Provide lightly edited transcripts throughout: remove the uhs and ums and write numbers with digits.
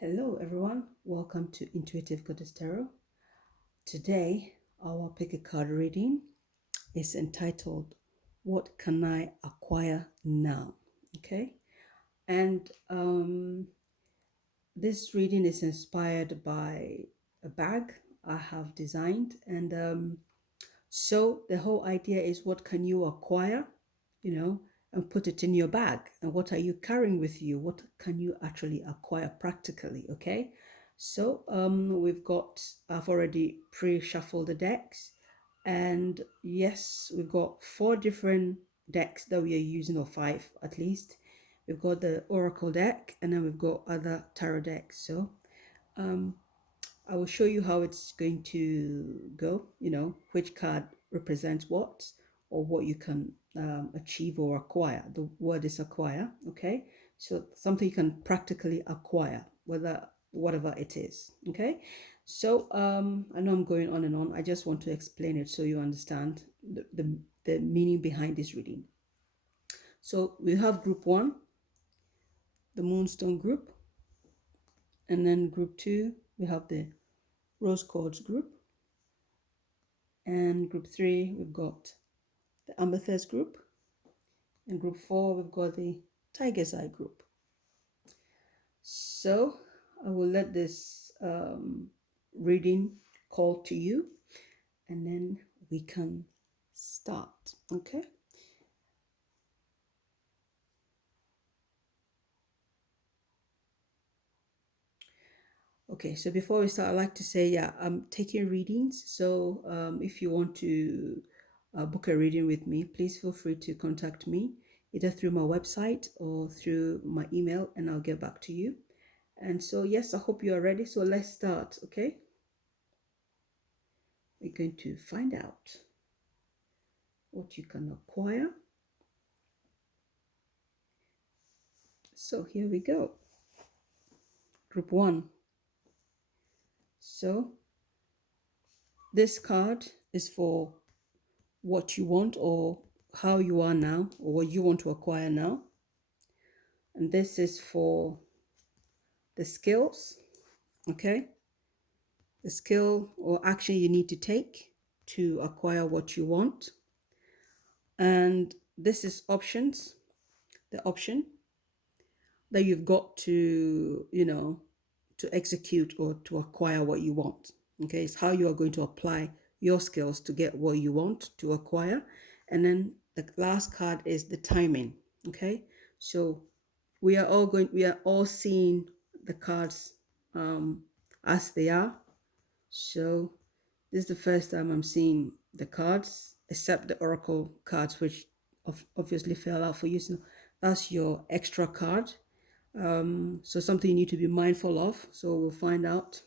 Hello everyone, welcome to Intuitive Goddess Tarot. Today our pick a card reading is entitled What Can I Acquire Now? Okay, and this reading is inspired by a bag I have designed, and so the whole idea is what can you acquire, and put it in your bag, and what are you carrying with you? What can you actually acquire practically? Okay, so I've already pre-shuffled the decks, and yes, we've got 4 different decks that we are using, or 5 at least. We've got the Oracle deck, and then we've got other tarot decks. So I will show you how it's going to go, which card represents what, or what you can achieve or acquire. The word is acquire, okay? So something you can practically acquire, whatever it is, okay? So I know I'm going on and on. I just want to explain it so you understand the meaning behind this reading. So we have group 1, the Moonstone group, and then group 2, we have the Rose Quartz group. And group 3, we've got the Amethyst group. And group 4, we've got the Tiger's Eye group. So I will let this reading call to you, and then we can start, okay? Okay, so before we start, I'd like to say, yeah, I'm taking readings. So if you want to book a reading with me, please feel free to contact me either through my website or through my email, and I'll get back to you. And so, yes, I hope you are ready. So let's start, okay? We're going to find out what you can acquire. So here we go. Group 1. So this card is for what you want, or how you are now, or what you want to acquire now. And this is for the skills, okay? The skill or action you need to take to acquire what you want. And this is options, the option that you've got to, to execute or to acquire what you want. Okay, it's how you are going to apply your skills to get what you want to acquire. And then the last card is the timing. Okay, so we are all seeing the cards as they are. So this is the first time I'm seeing the cards, except the oracle cards, which obviously fell out for you. So that's your extra card. So something you need to be mindful of. So we'll find out.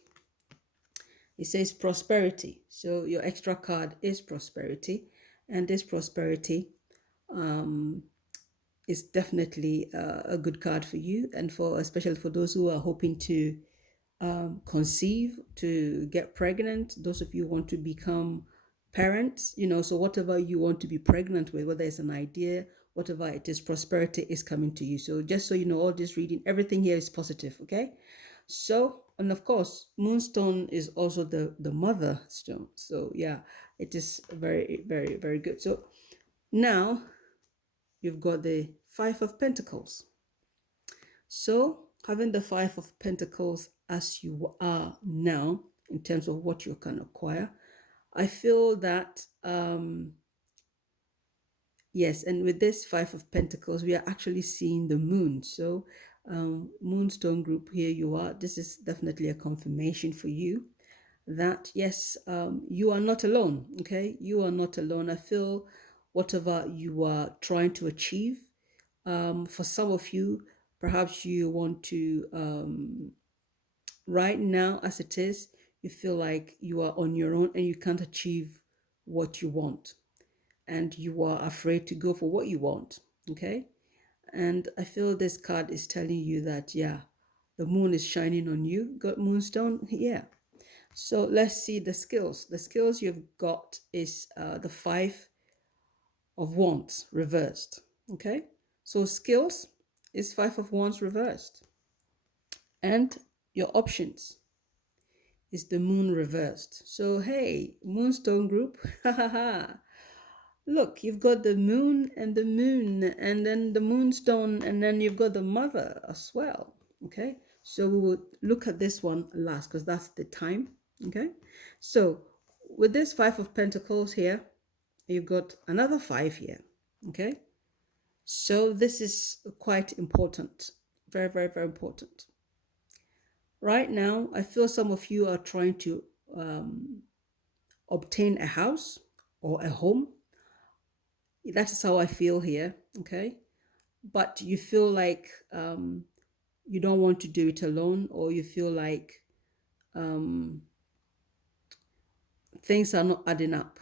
It says prosperity. So your extra card is prosperity. And this prosperity is definitely a good card for you, and especially for those who are hoping to conceive, to get pregnant, those of you who want to become parents, so whatever you want to be pregnant with, whether it's an idea, whatever it is, prosperity is coming to you. So just so you know, all this reading, everything here is positive, okay? So, and of course, Moonstone is also the mother stone. So yeah, it is very, very, very good. So now you've got the 5 of Pentacles. So having the 5 of Pentacles as you are now, in terms of what you can acquire, I feel that yes, and with this 5 of Pentacles, we are actually seeing the moon. So Moonstone group, here you are. This is definitely a confirmation for you that yes, you are not alone. Okay, you are not alone. I feel whatever you are trying to achieve, for some of you, perhaps you want to right now, as it is, you feel like you are on your own and you can't achieve what you want, and you are afraid to go for what you want. Okay, and I feel this card is telling you that yeah, the moon is shining on you. Got Moonstone, yeah. So let's see the skills. The skills you've got is the 5 of Wands reversed. Okay, so skills is 5 of Wands reversed. And your options is the moon reversed. So, hey, Moonstone group, ha ha ha. Look, you've got the moon, and then the moonstone, and then you've got the mother as well. Okay, so we will look at this one last because that's the time. Okay, so with this Five of Pentacles here, you've got another five here. Okay, so this is quite important, very, very, very important. Right now, I feel some of you are trying to obtain a house or a home. That is how I feel here. Okay, but you feel like you don't want to do it alone, or you feel like um, things are not adding up.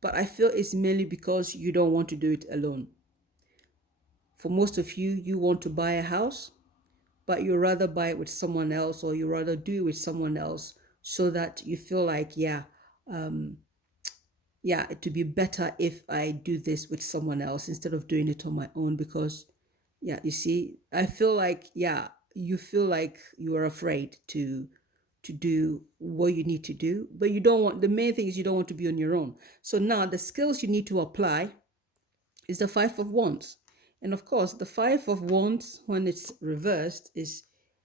But I feel it's mainly because you don't want to do it alone. For most of you, you want to buy a house, but you rather buy it with someone else, or you rather do it with someone else, so that you feel like, um, yeah, it would be better if I do this with someone else instead of doing it on my own. Because, yeah, you see, I feel like, yeah, you feel like you are afraid to do what you need to do, but you don't want, the main thing is you don't want to be on your own. So now the skills you need to apply is the Five of Wands. And of course, the Five of Wands, when it's reversed, is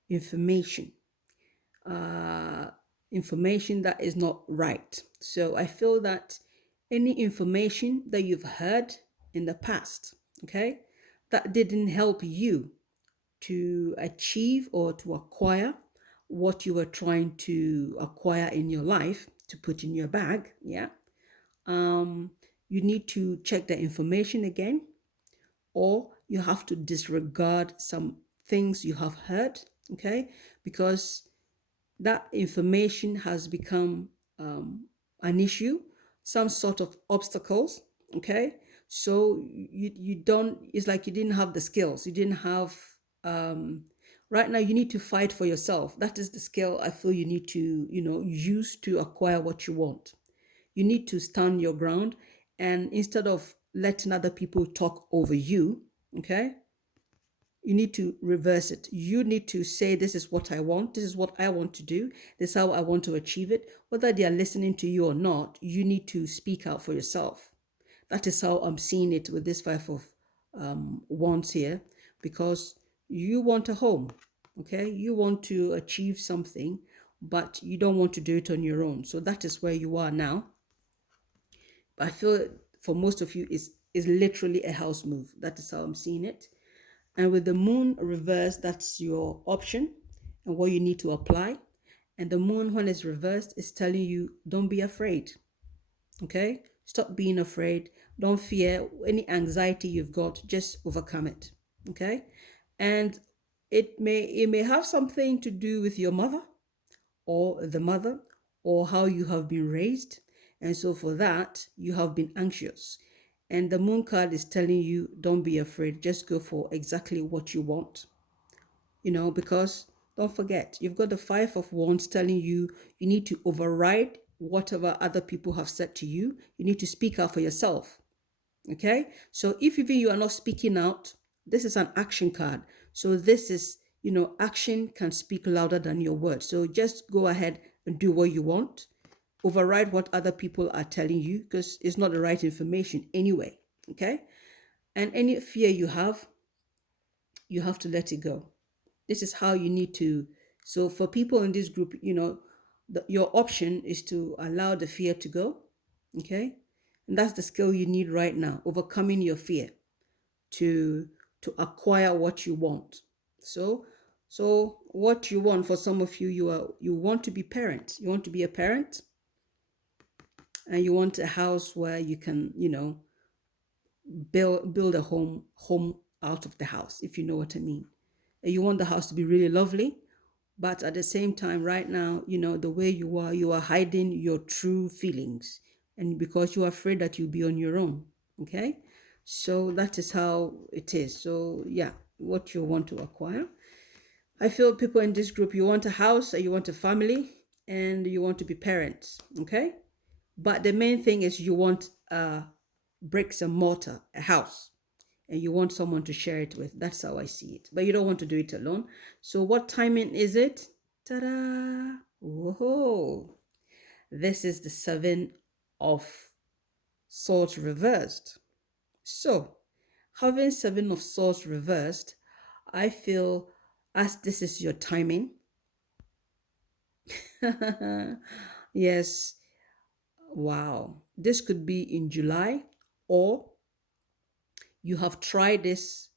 information. Information that is not right. So I feel that any information that you've heard in the past, okay, that didn't help you to achieve or to acquire what you were trying to acquire in your life to put in your bag, yeah, you need to check the information again, or you have to disregard some things you have heard, okay, because that information has become an issue, some sort of obstacles, okay? So you don't, it's like you didn't have the skills, you didn't have, right now you need to fight for yourself. That is the skill I feel you need to, use to acquire what you want. You need to stand your ground, and instead of letting other people talk over you, okay, you need to reverse it. You need to say, this is what I want. This is what I want to do. This is how I want to achieve it. Whether they are listening to you or not, you need to speak out for yourself. That is how I'm seeing it with this Five of Wands here, because you want a home, okay? You want to achieve something, but you don't want to do it on your own. So that is where you are now. But I feel for most of you is literally a house move. That is how I'm seeing it. And with the moon reversed, that's your option and what you need to apply. And the moon, when it's reversed, is telling you, don't be afraid. Okay? Stop being afraid. Don't fear any anxiety you've got. Just overcome it. Okay? And it may have something to do with your mother or the mother or how you have been raised. And so for that, you have been anxious. And the moon card is telling you, don't be afraid. Just go for exactly what you want. Because don't forget, you've got the Five of Wands telling you, you need to override whatever other people have said to you. You need to speak out for yourself. Okay? So if even you are not speaking out, this is an action card. So this is, action can speak louder than your words. So just go ahead and do what you want. Override what other people are telling you, because it's not the right information anyway. Okay? And any fear you have to let it go. This is how you need to. So for people in this group, your option is to allow the fear to go. Okay? And that's the skill you need right now, overcoming your fear to acquire what you want. So what you want, for some of you, you want to be parents. You want to be a parent, and you want a house where you can, build a home out of the house, if you know what I mean. And you want the house to be really lovely, but at the same time, right now, the way you are hiding your true feelings, and because you are afraid that you'll be on your own. Okay, so that is how it is. So yeah, what you want to acquire, I feel people in this group, you want a house, and you want a family, and you want to be parents. Okay, but the main thing is you want bricks and mortar, a house, and you want someone to share it with. That's how I see it. But you don't want to do it alone. So what timing is it? Ta-da! Whoa! This is the Seven of Swords reversed. So, having Seven of Swords reversed, I feel as this is your timing. Yes, wow. This could be in July, or you have tried this,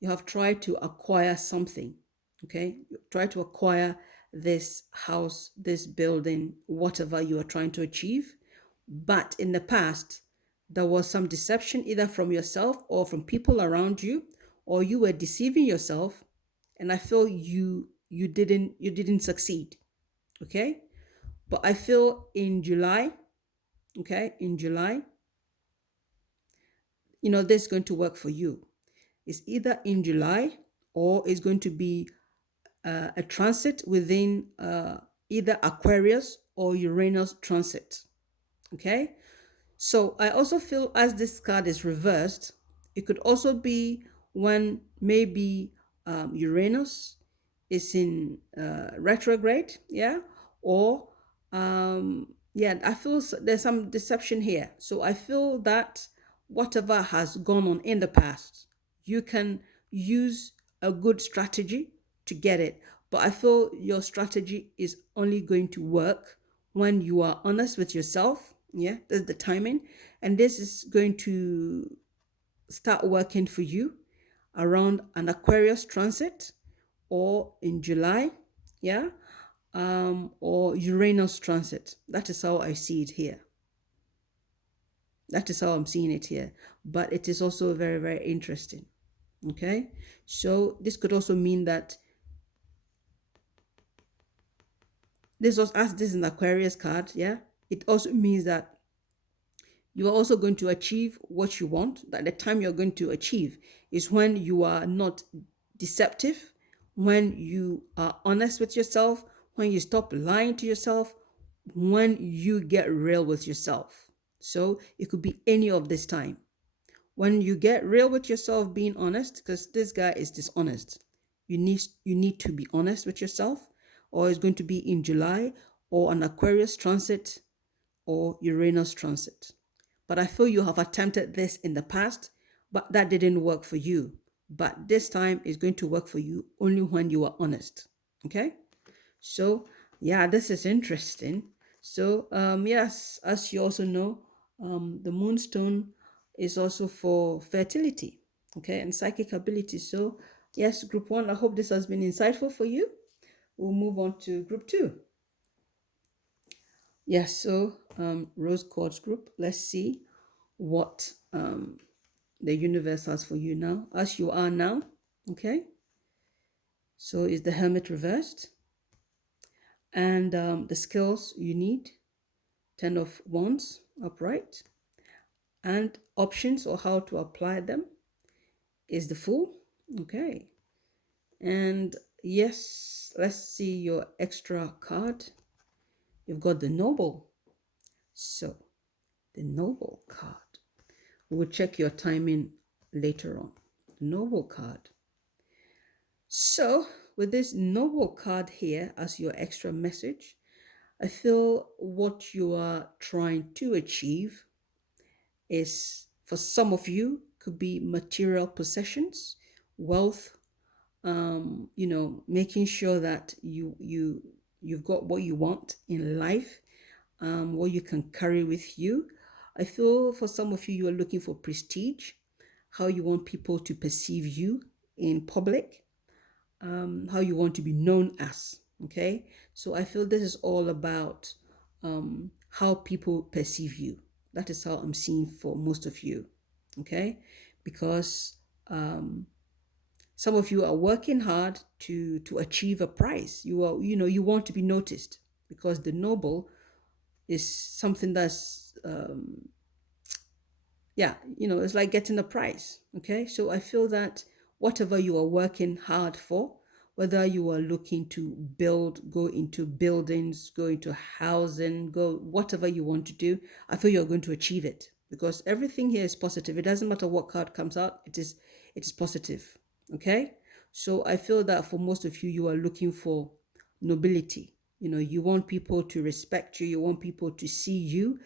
you have tried to acquire something, okay? You try to acquire this house, this building, whatever you are trying to achieve. But in the past, there was some deception either from yourself or from people around you, or you were deceiving yourself. And I feel you didn't succeed. Okay. But I feel in July, okay, in July, this is going to work for you. It's either in July or it's going to be a transit within either Aquarius or Uranus transit. Okay. So I also feel as this card is reversed, it could also be when maybe Uranus is in retrograde, yeah, or yeah, I feel there's some deception here. So I feel that whatever has gone on in the past, you can use a good strategy to get it. But I feel your strategy is only going to work when you are honest with yourself. Yeah, that's the timing. And this is going to start working for you around an Aquarius transit or in July. Yeah. Or Uranus transit. That is how I see it here. That is how I'm seeing it here. But it is also very, very interesting. Okay. So this could also mean that this was as this is an Aquarius card. Yeah. It also means that you are also going to achieve what you want. That the time you're going to achieve is when you are not deceptive, when you are honest with yourself, when you stop lying to yourself, when you get real with yourself. So it could be any of this time. When you get real with yourself, being honest, because this guy is dishonest. You need to be honest with yourself, or it's going to be in July or an Aquarius transit or Uranus transit. But I feel you have attempted this in the past, but that didn't work for you. But this time is going to work for you only when you are honest. Okay? So, yeah, this is interesting. So, yes, as you also know, the Moonstone is also for fertility, okay, and psychic ability. So, yes, group one, I hope this has been insightful for you. We'll move on to group two. Yes, so Rose Quartz group, let's see what the universe has for you now, as you are now, okay? So is the Hermit reversed? And the skills you need, 10 of Wands upright, and options or how to apply them is the Fool, okay? And yes, let's see your extra card. You've got the Noble. So the Noble card. We'll check your timing later on. The Noble card. So with this Noble card here as your extra message, I feel what you are trying to achieve is, for some of you, could be material possessions, wealth, making sure that you've got what you want in life, what you can carry with you. I feel for some of you, you are looking for prestige, how you want people to perceive you in public, how you want to be known as. Okay, so I feel this is all about how people perceive you. That is how I'm seeing for most of you. Okay, because some of you are working hard to achieve a prize. You want to be noticed, because the Noble is something that's it's like getting a prize. Okay, so I feel that whatever you are working hard for, whether you are looking to go into buildings, go into housing, go whatever you want to do, I feel you're going to achieve it, because everything here is positive. It doesn't matter what card comes out, it is positive. Okay, so I feel that for most of you, you are looking for nobility. You want people to respect you. You want people to see you,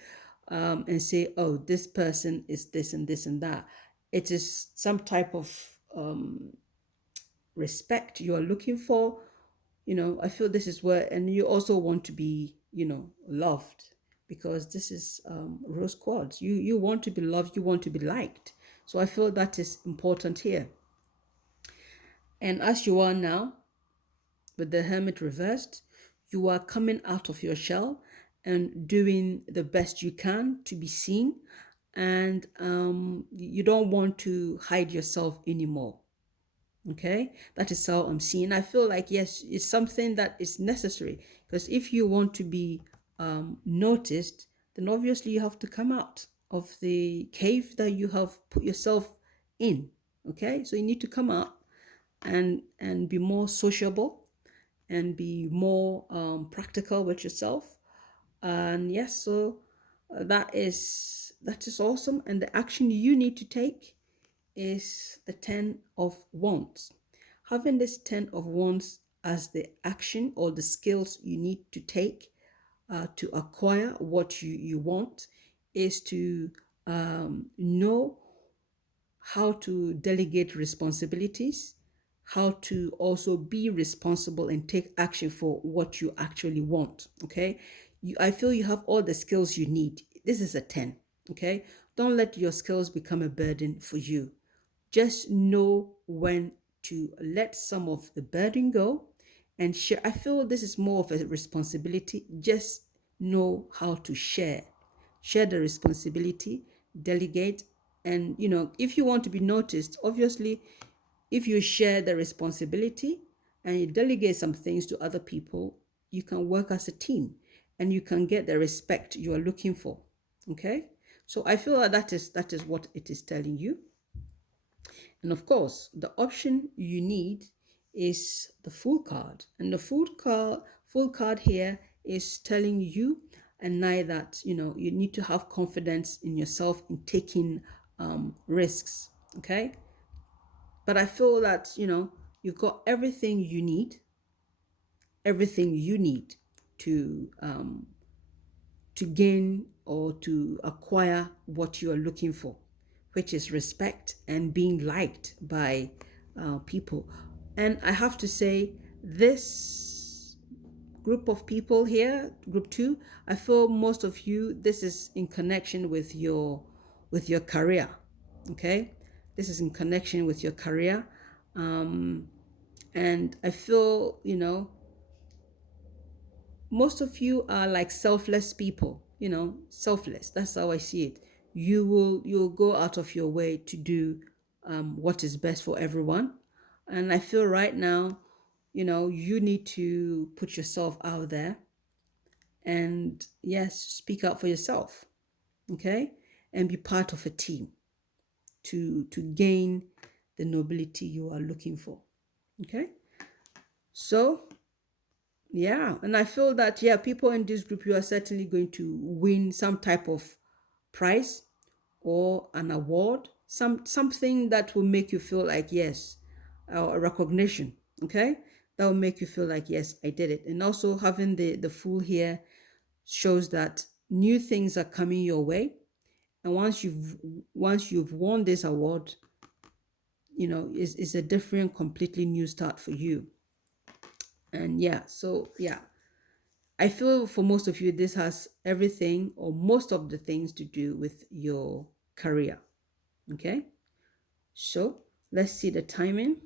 and say, oh, this person is this and this and that. It is some type of respect you are looking for. I feel this is where, and you also want to be, loved, because this is rose quartz. You want to be loved, you want to be liked. So I feel that is important here. And as you are now, with the hermit reversed, you are coming out of your shell and doing the best you can to be seen. And you don't want to hide yourself anymore. Okay, that is how I'm seeing. I feel like, yes, it's something that is necessary, because if you want to be noticed, then obviously you have to come out of the cave that you have put yourself in. Okay, so you need to come out and be more sociable and be more practical with yourself. And yes, so that is awesome. And the action you need to take is the 10 of Wands. Having this 10 of Wands as the action or the skills you need to take to acquire what you want is to know how to delegate responsibilities, how to also be responsible and take action for what you actually want. Okay, I feel you have all the skills you need. This is a 10. Okay, don't let your skills become a burden for you. Just know when to let some of the burden go and share. I feel this is more of a responsibility. Just know how to share the responsibility, delegate. And if you want to be noticed, obviously, if you share the responsibility and you delegate some things to other people, you can work as a team and you can get the respect you are looking for. Okay, so I feel like that is what it is telling you. And of course, the option you need is the Fool card. And the Fool card here is telling you and I that you need to have confidence in yourself in taking risks. Okay, but I feel that you've got everything you need to gain or to acquire what you are looking for, which is respect and being liked by people. And I have to say, this group of people here, group 2, I feel most of you, this is in connection with your career. Okay, this is in connection with your career. And I feel most of you are like selfless people, selfless. That's how I see it. You'll go out of your way to do what is best for everyone. And I feel right now, you need to put yourself out there and, yes, speak out for yourself. Okay, and be part of a team to gain the nobility you are looking for. Okay, so yeah, and I feel that, yeah, people in this group, you are certainly going to win some type of prize or an award, something that will make you feel like, yes, a recognition. Okay, that will make you feel like, yes, I did it. And also having the Fool here shows that new things are coming your way, and once you've won this award, it's a different, completely new start for you. And yeah, so yeah, I feel for most of you, this has everything or most of the things to do with your career. Okay, so let's see the timing.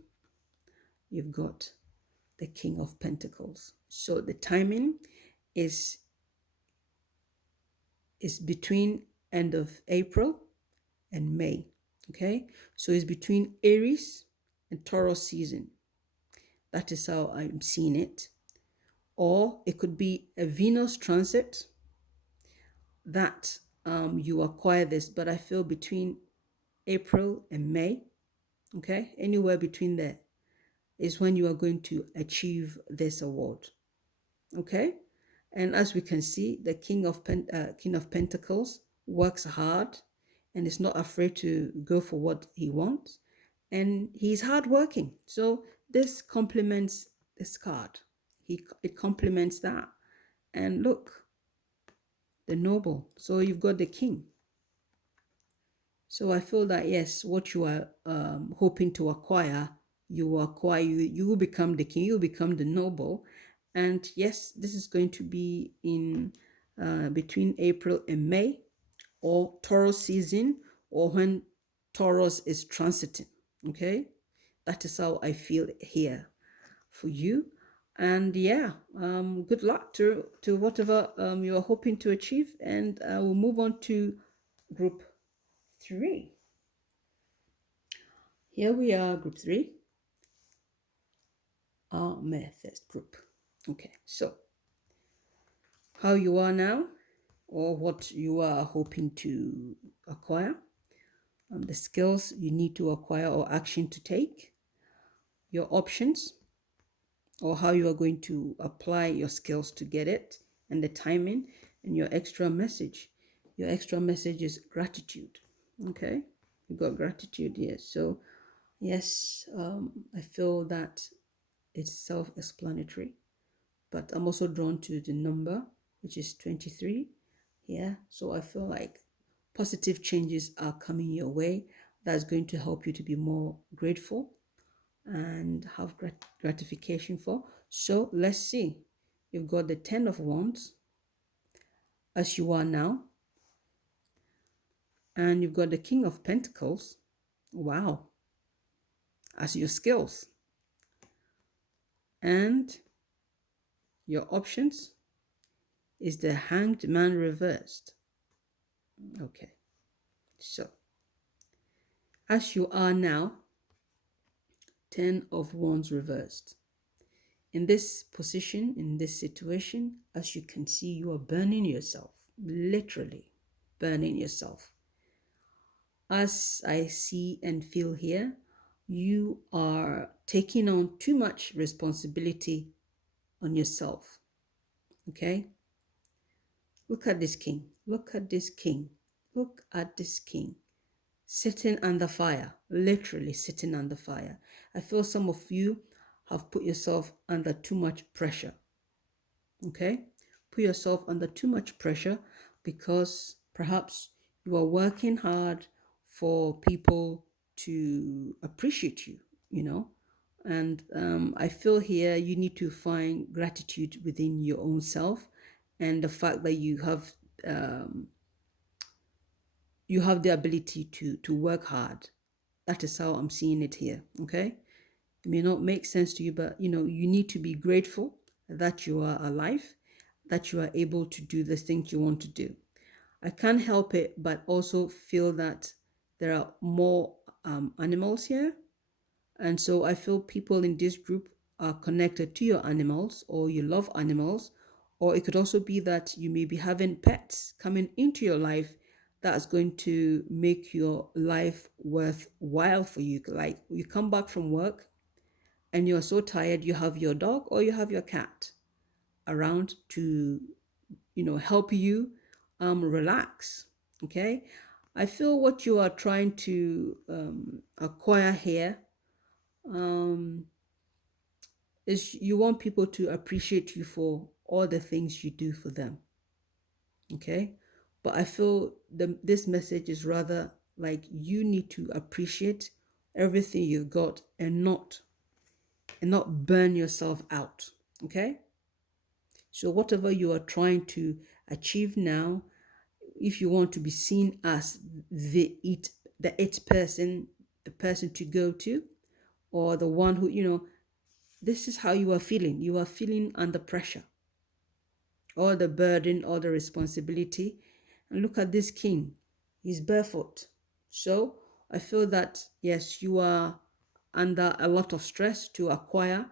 You've got the King of Pentacles. So the timing is between end of April and May. Okay, so it's between Aries and Taurus season. That is how I'm seeing it. Or it could be a Venus transit that you acquire this, but I feel between April and May, okay, anywhere between there is when you are going to achieve this award. Okay, and as we can see, the King of Pentacles works hard and is not afraid to go for what he wants, and he's hardworking. So this complements this card. It complements that. And look, the noble. So you've got the king. So I feel that yes, what you are hoping to acquire, you will acquire. You will become the king. You will become the noble. And yes, this is going to be in between April and May, or Taurus season, or when Taurus is transiting. Okay, that is how I feel here for you. And yeah, good luck to whatever you are hoping to achieve. And we'll move on to group 3. Here we are, group 3, Amethyst group. Okay, so how you are now, or what you are hoping to acquire, the skills you need to acquire or action to take, your options, or how you are going to apply your skills to get it, and the timing, and your extra message. Your extra message is gratitude. Okay, you got gratitude here. So yes, I feel that it's self-explanatory, but I'm also drawn to the number, which is 23 here. So I feel like positive changes are coming your way. That's going to help you to be more grateful and have gratification for. So let's see. You've got the 10 of Wands, as you are now, and you've got the King of Pentacles. Wow, as your skills. And your options is the Hanged Man reversed. Okay, so as you are now, 10 of Wands reversed. In this position, in this situation, as you can see, you are burning yourself, literally burning yourself. As I see and feel here, you are taking on too much responsibility on yourself. Okay? Look at this king. Look at this king. Look at this king. Sitting under fire, literally sitting under fire. I feel some of you have put yourself under too much pressure. Okay? Put yourself under too much pressure because perhaps you are working hard for people to appreciate you, you know. And I feel here you need to find gratitude within your own self, and the fact that um, you have the ability to work hard. That is how I'm seeing it here. Okay, it may not make sense to you, but you know, you need to be grateful that you are alive, that you are able to do the things you want to do. I can't help it but also feel that there are more animals here, and so I feel people in this group are connected to your animals, or you love animals, or it could also be that you may be having pets coming into your life that's going to make your life worthwhile for you. Like you come back from work and you're so tired, you have your dog or you have your cat around to, you know, help you relax. Okay, I feel what you are trying to acquire here is you want people to appreciate you for all the things you do for them. Okay, but I feel this message is rather like you need to appreciate everything you've got and not burn yourself out. Okay, so whatever you are trying to achieve now, if you want to be seen as the it person, the person to go to, or the one who, you know, this is how you are feeling. You are feeling under pressure, all the burden, all the responsibility. And look at this king, he's barefoot. So I feel that yes, you are under a lot of stress to acquire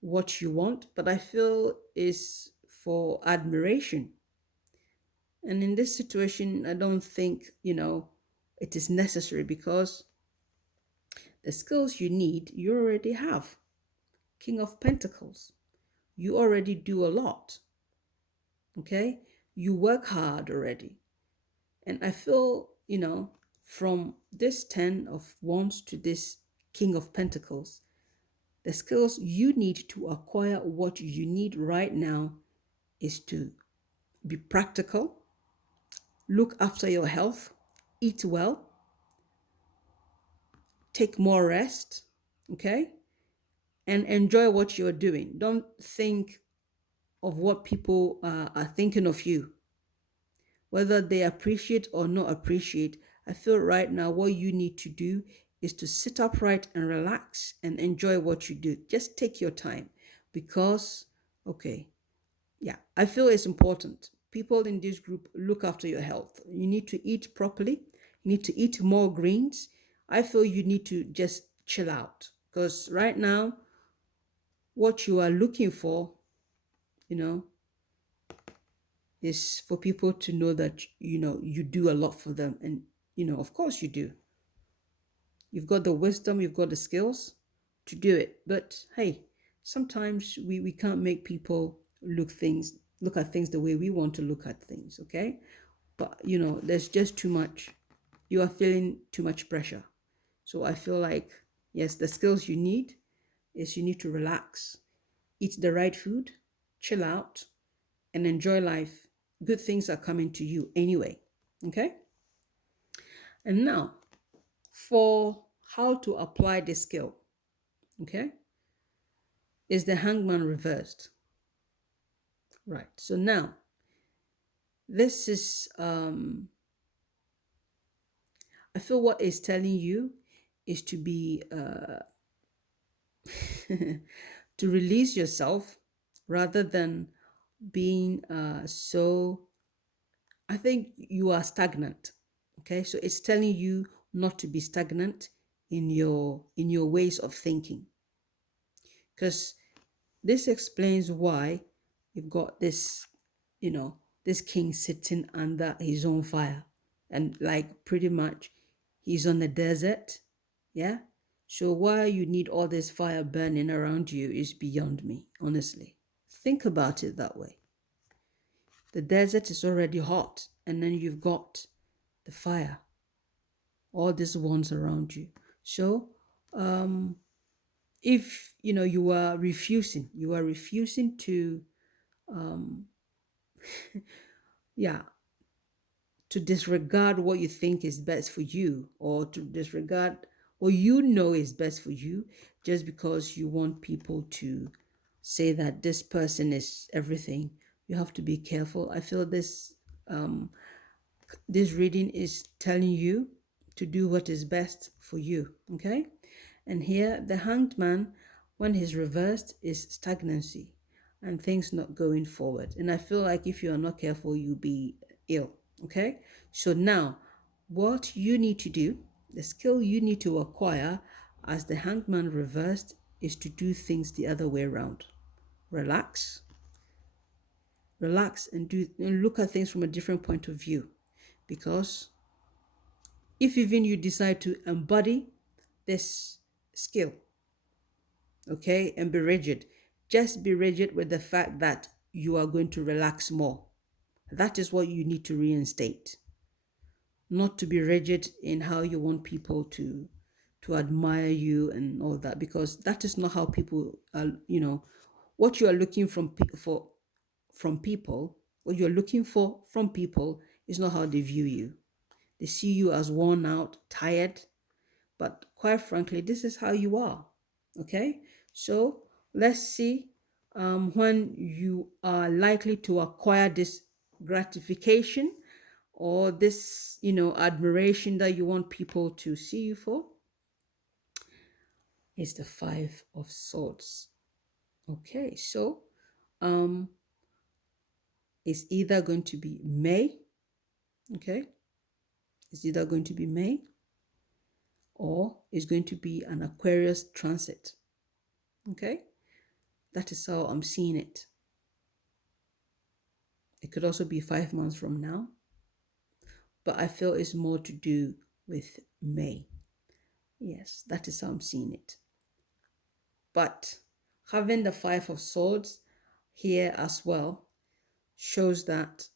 what you want, but I feel is for admiration. And in this situation, I don't think, you know, it is necessary because the skills you need, you already have. King of Pentacles, you already do a lot. Okay, you work hard already. And I feel, you know, from this 10 of Wands to this King of Pentacles, The skills you need to acquire what you need right now is to be practical, look after your health, eat well, take more rest, okay? And enjoy what you're doing. Don't think of what people are thinking of you, whether they appreciate or not appreciate. I feel right now what you need to do is to sit upright and relax and enjoy what you do. Just take your time because, okay, yeah, I feel it's important. People in this group, look after your health. You need to eat properly. You need to eat more greens. I feel you need to just chill out because right now, what you are looking for, you know, is for people to know that, you do a lot for them. And, of course you do. You've got the wisdom, you've got the skills to do it. But hey, sometimes we can't make people look at things the way we want to look at things, okay? But there's just too much. You are feeling too much pressure. So I feel like, yes, the skills you need is you need to relax, eat the right food, chill out, and enjoy life. Good things are coming to you anyway. Okay? And now, for how to apply the skill, okay, is the hangman reversed. Right. So now, this is, I feel what it's telling you is to be, to release yourself rather than being so, I think you are stagnant. Okay, so it's telling you not to be stagnant in your ways of thinking, because this explains why you've got this king sitting under his own fire, and like pretty much he's on the desert. Yeah, so why you need all this fire burning around you is beyond me, honestly. Think about it that way. The desert is already hot, and then you've got the fire, all these ones around you. So, if you are refusing to, yeah, to disregard what you think is best for you, or to disregard what is best for you, just because you want people to say that this person is everything. You have to be careful. I feel this reading is telling you to do what is best for you, okay? And here, the hanged man, when he's reversed, is stagnancy and things not going forward. And I feel like if you are not careful, you'll be ill, okay? So now, what you need to do, the skill you need to acquire as the hanged man reversed, is to do things the other way around. Relax, and look at things from a different point of view. Because if even you decide to embody this skill, okay, and be rigid, just be rigid with the fact that you are going to relax more. That is what you need to reinstate. Not to be rigid in how you want people to admire you and all that, because that is not how people are, what you are looking from people, what you're looking for from people is not how they view you. They see you as worn out, tired, but quite frankly, this is how you are. Okay? So let's see when you are likely to acquire this gratification, or this, admiration that you want people to see you for. Is the Five of Swords. Okay, so it's either going to be May, okay? It's either going to be May, or it's going to be an Aquarius transit. Okay? That is how I'm seeing it. It could also be 5 months from now, but I feel it's more to do with May. Yes, that is how I'm seeing it. But having the Five of Swords here as well shows that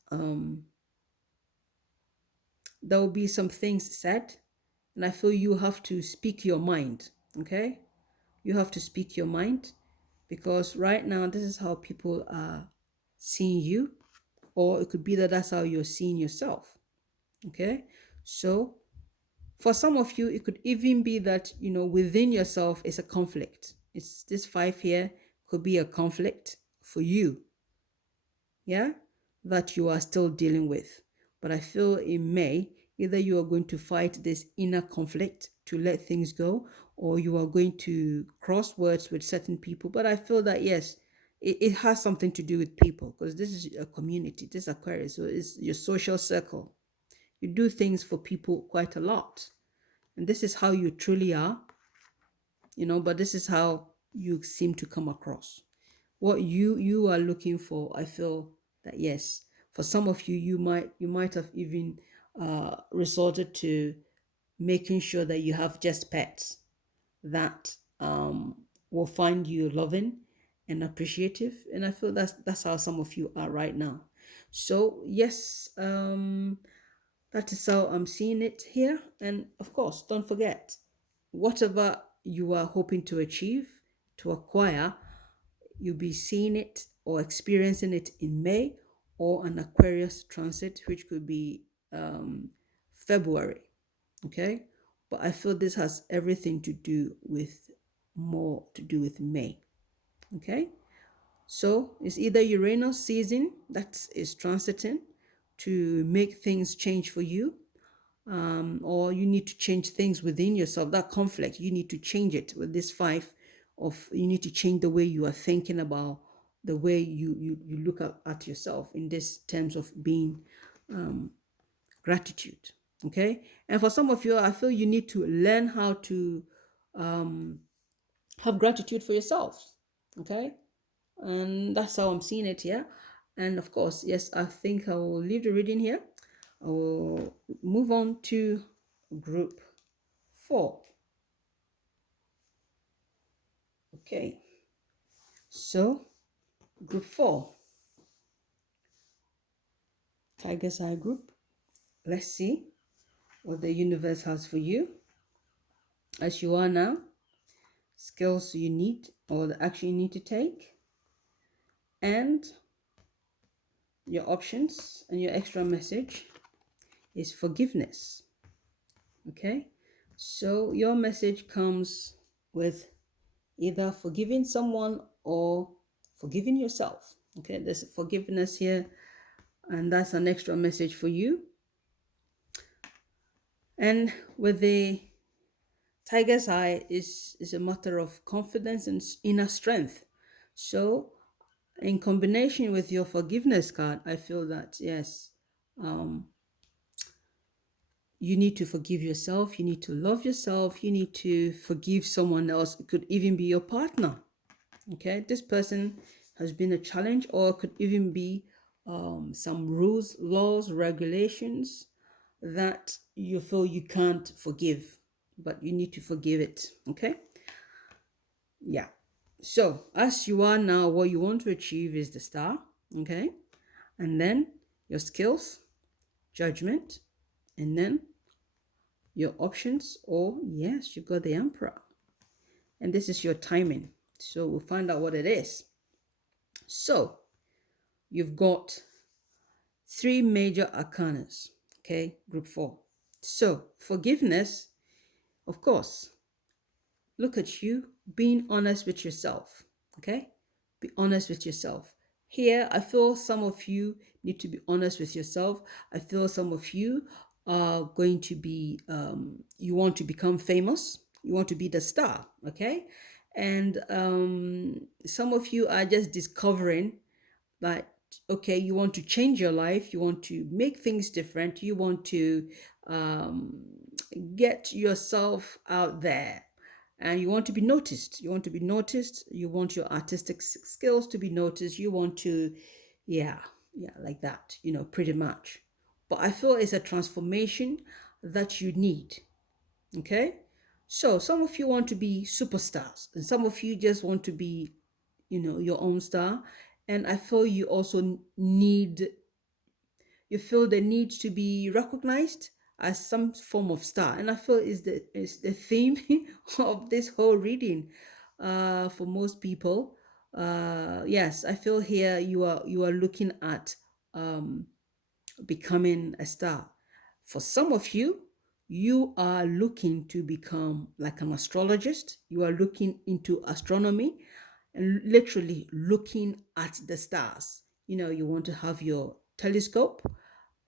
there will be some things said, and I feel you have to speak your mind, okay? You have to speak your mind, because right now this is how people are seeing you, or it could be that that's how you're seeing yourself. Okay, so for some of you, it could even be that, within yourself is a conflict. It's this five here could be a conflict for you, yeah, that you are still dealing with. But I feel in May, either you are going to fight this inner conflict to let things go, or you are going to cross words with certain people. But I feel that, yes, it has something to do with people, because this is a community, this Aquarius, so it's your social circle. You do things for people quite a lot. And this is how you truly are, but this is how you seem to come across. What you are looking for, I feel that, yes, for some of you, you might have even resorted to making sure that you have just pets that will find you loving and appreciative. And I feel that's how some of you are right now. So yes, that is how I'm seeing it here. And of course, don't forget, whatever you are hoping to achieve, to acquire, you'll be seeing it or experiencing it in May, or an Aquarius transit, which could be February. Okay. But I feel this has everything to do with more to do with May. Okay. So it's either Uranus season that is transiting to make things change for you, or you need to change things within yourself. That conflict, you need to change it with this five of, you need to change the way you are thinking about the way you look at yourself in this terms of being gratitude. Okay. And for some of you, I feel you need to learn how to have gratitude for yourself. Okay. And that's how I'm seeing it here. And of course, yes, I think I will leave the reading here. I will move on to group 4. Okay, so group 4, Tiger's Eye group. Let's see what the universe has for you as you are now, skills you need or the action you need to take, and your options. And your extra message is forgiveness. Okay, so your message comes with either forgiving someone or forgiving yourself. Okay, there's forgiveness here, and that's an extra message for you. And with the Tiger's Eye is a matter of confidence and inner strength. So in combination with your forgiveness card, I feel that, yes, you need to forgive yourself, you need to love yourself, you need to forgive someone else. It could even be your partner. Okay, this person has been a challenge, or it could even be some rules, laws, regulations that you feel you can't forgive, but you need to forgive it. Okay, yeah. So as you are now, what you want to achieve is the star. Okay, and then your skills, judgment, and then your options, or yes, you got the Emperor, and this is your timing. So we'll find out what it is. So you've got 3 major arcanas. Okay, group 4. So forgiveness, of course, look at you being honest with yourself. Okay, be honest with yourself. Here, I feel some of you need to be honest with yourself. I feel some of you are going to be, you want to become famous, you want to be the star. Okay, and some of you are just discovering that, okay, you want to change your life, you want to make things different, you want to um, get yourself out there, and you want to be noticed, you want your artistic skills to be noticed, you want to, yeah, like that, pretty much. But I feel it's a transformation that you need. Okay, so some of you want to be superstars, and some of you just want to be, your own star. And I feel you also feel the need to be recognized as some form of star. And I feel is the theme of this whole reading. for most people. Yes, I feel here you are looking at becoming a star. For some of you, you are looking to become like an astrologist. You are looking into astronomy and literally looking at the stars. You know, you want to have your telescope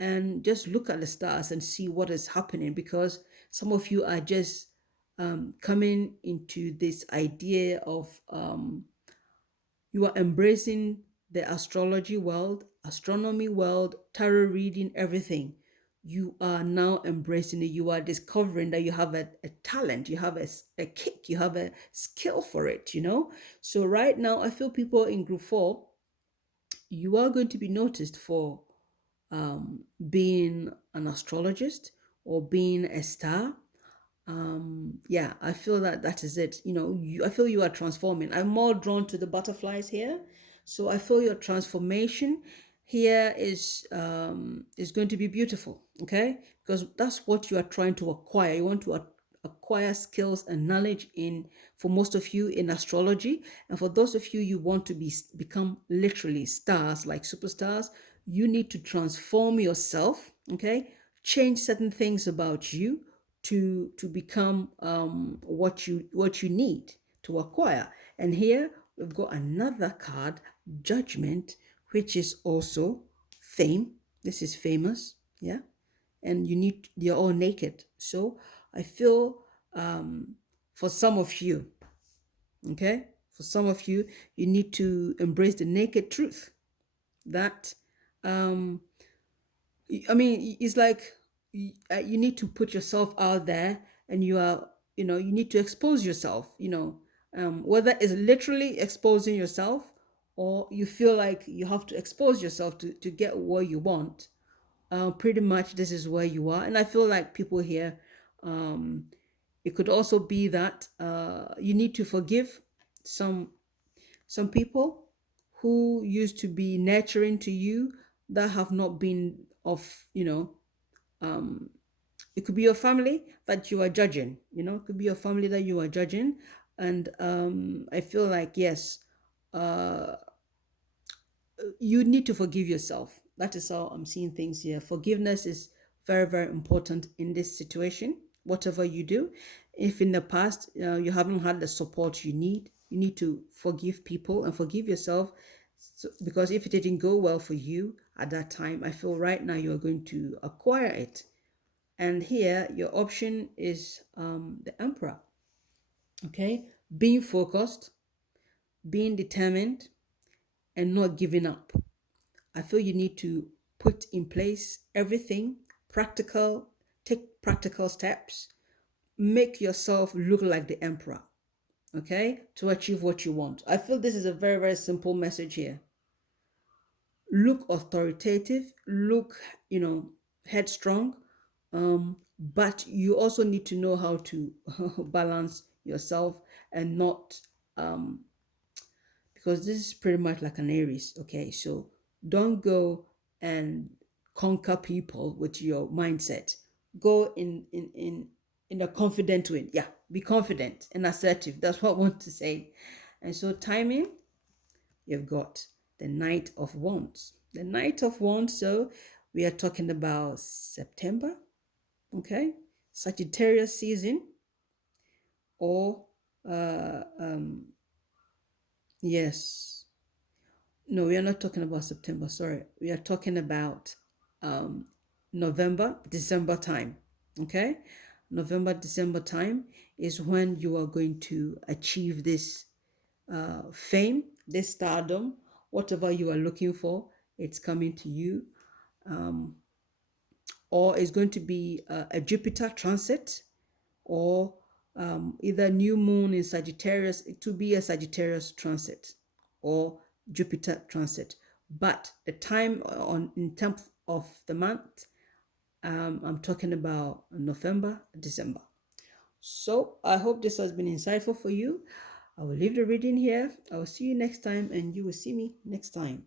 and just look at the stars and see what is happening, because some of you are just coming into this idea of you are embracing the astrology world, astronomy world, tarot reading, everything. You are now embracing it. You are discovering that you have a talent, you have a kick, you have a skill for it, you know? So, right now, I feel people in group 4, you are going to be noticed for being an astrologist or being a star. Yeah, I feel that that is it. You know, I feel you are transforming. I'm more drawn to the butterflies here, so I feel your transformation here is going to be beautiful. Okay, because that's what you are trying to acquire. You want to acquire skills and knowledge in, for most of you, in astrology, and for those of you, you want to become literally stars, like superstars. You need to transform yourself. Okay, change certain things about you to become what you need to acquire. And here we've got another card, Judgment, which is also fame. This is famous, yeah. And you're all naked. So I feel for some of you, okay, for some of you, you need to embrace the naked truth that um I mean, it's like you need to put yourself out there, and you need to expose yourself, whether it's literally exposing yourself, or you feel like you have to expose yourself to get what you want. Pretty much, this is where you are. And I feel like people here, um, it could also be that you need to forgive some some people who used to be nurturing to you, that have not been of, um, it could be your family that you are judging, it could be your family that you are judging. And I feel like, yes, uh, you need to forgive yourself. That is how I'm seeing things here. Forgiveness is very, very important in this situation, whatever you do. If in the past you haven't had the support you need to forgive people and forgive yourself. So, because if it didn't go well for you at that time, I feel right now you are going to acquire it. And here, your option is the Emperor. Okay, being focused, being determined, and not giving up. I feel you need to put in place everything practical, take practical steps, make yourself look like the emperor, okay, to achieve what you want. I feel this is a very, very simple message here. Look authoritative, look, headstrong, but you also need to know how to balance yourself and not um, because this is pretty much like an Aries. Okay, so don't go and conquer people with your mindset. Go in a confident way. Yeah, be confident and assertive. That's what I want to say. And so timing, you've got the Knight of Wands. The Knight of Wands. So we are talking about September. Okay, Sagittarius season, or yes, no, we are not talking about September. Sorry. We are talking about um, November, December time. Okay? November, December time is when you are going to achieve this fame, this stardom, whatever you are looking for, it's coming to you. Um, or it's going to be a Jupiter transit, or either new moon in Sagittarius, to be a Sagittarius transit or Jupiter transit. But the time on in terms of the month, I'm talking about November, December. So I hope this has been insightful for you. I will leave the reading here. I will see you next time, and you will see me next time.